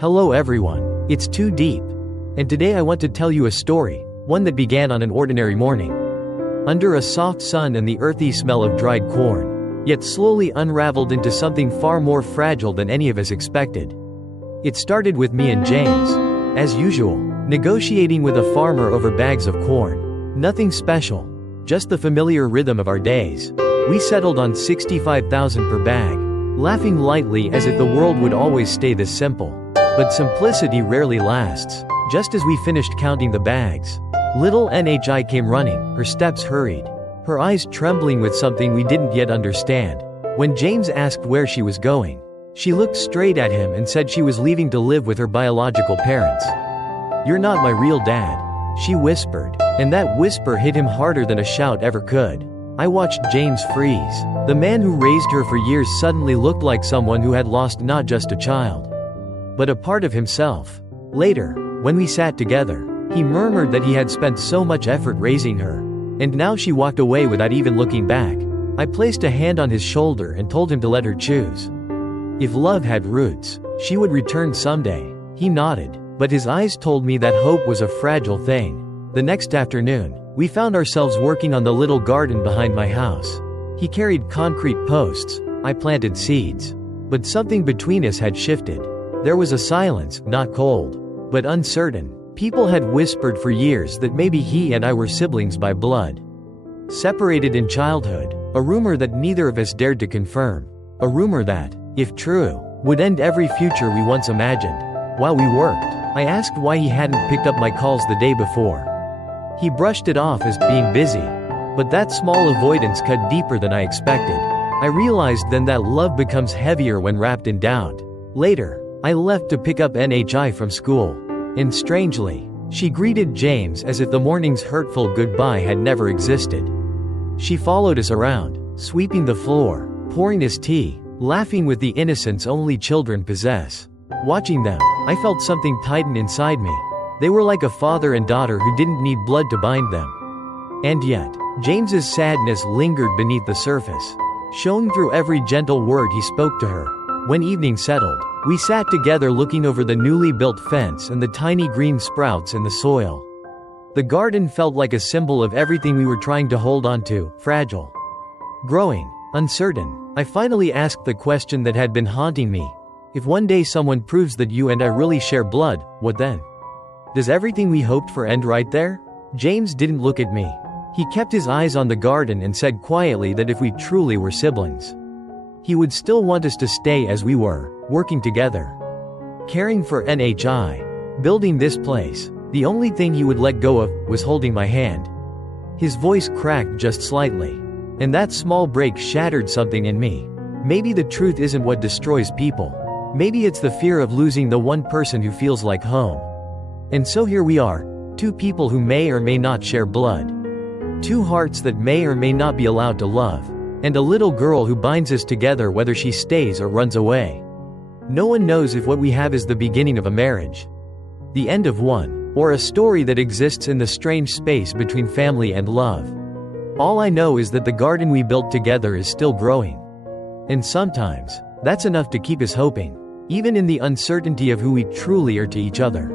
Hello everyone, it's Too Deep. And today I want to tell you a story, one that began on an ordinary morning. Under a soft sun and the earthy smell of dried corn, yet slowly unraveled into something far more fragile than any of us expected. It started with me and James, as usual, negotiating with a farmer over bags of corn. Nothing special, just the familiar rhythm of our days. We settled on 65,000 per bag, laughing lightly as if the world would always stay this simple. But simplicity rarely lasts. Just as we finished counting the bags, little NHI came running, her steps hurried, her eyes trembling with something we didn't yet understand. When James asked where she was going, she looked straight at him and said she was leaving to live with her biological parents. "You're not my real dad," she whispered, and that whisper hit him harder than a shout ever could. I watched James freeze. The man who raised her for years suddenly looked like someone who had lost not just a child, but a part of himself. Later, when we sat together, he murmured that he had spent so much effort raising her, and now she walked away without even looking back. I placed a hand on his shoulder and told him to let her choose. If love had roots, she would return someday. He nodded, but his eyes told me that hope was a fragile thing. The next afternoon, we found ourselves working on the little garden behind my house. He carried concrete posts, I planted seeds. But something between us had shifted. There was a silence, not cold, but uncertain. People had whispered for years that maybe he and I were siblings by blood, separated in childhood, a rumor that neither of us dared to confirm, a rumor that, if true, would end every future we once imagined. While we worked, I asked why he hadn't picked up my calls the day before. He brushed it off as being busy, but that small avoidance cut deeper than I expected. I realized then that love becomes heavier when wrapped in doubt. Later, I left to pick up NHI from school, and strangely, she greeted James as if the morning's hurtful goodbye had never existed. She followed us around, sweeping the floor, pouring us tea, laughing with the innocence only children possess. Watching them, I felt something tighten inside me. They were like a father and daughter who didn't need blood to bind them. And yet, James's sadness lingered beneath the surface, shone through every gentle word he spoke to her. When evening settled, we sat together looking over the newly built fence and the tiny green sprouts in the soil. The garden felt like a symbol of everything we were trying to hold on to, fragile, growing, uncertain. I finally asked the question that had been haunting me. If one day someone proves that you and I really share blood, what then? Does everything we hoped for end right there? James didn't look at me. He kept his eyes on the garden and said quietly that if we truly were siblings, he would still want us to stay as we were, working together, caring for NHI, building this place. The only thing he would let go of was holding my hand. His voice cracked just slightly, and that small break shattered something in me. Maybe the truth isn't what destroys people. Maybe it's the fear of losing the one person who feels like home. And so here we are, two people who may or may not share blood, two hearts that may or may not be allowed to love, and a little girl who binds us together whether she stays or runs away. No one knows if what we have is the beginning of a marriage, the end of one, or a story that exists in the strange space between family and love. All I know is that the garden we built together is still growing. And sometimes, that's enough to keep us hoping, even in the uncertainty of who we truly are to each other.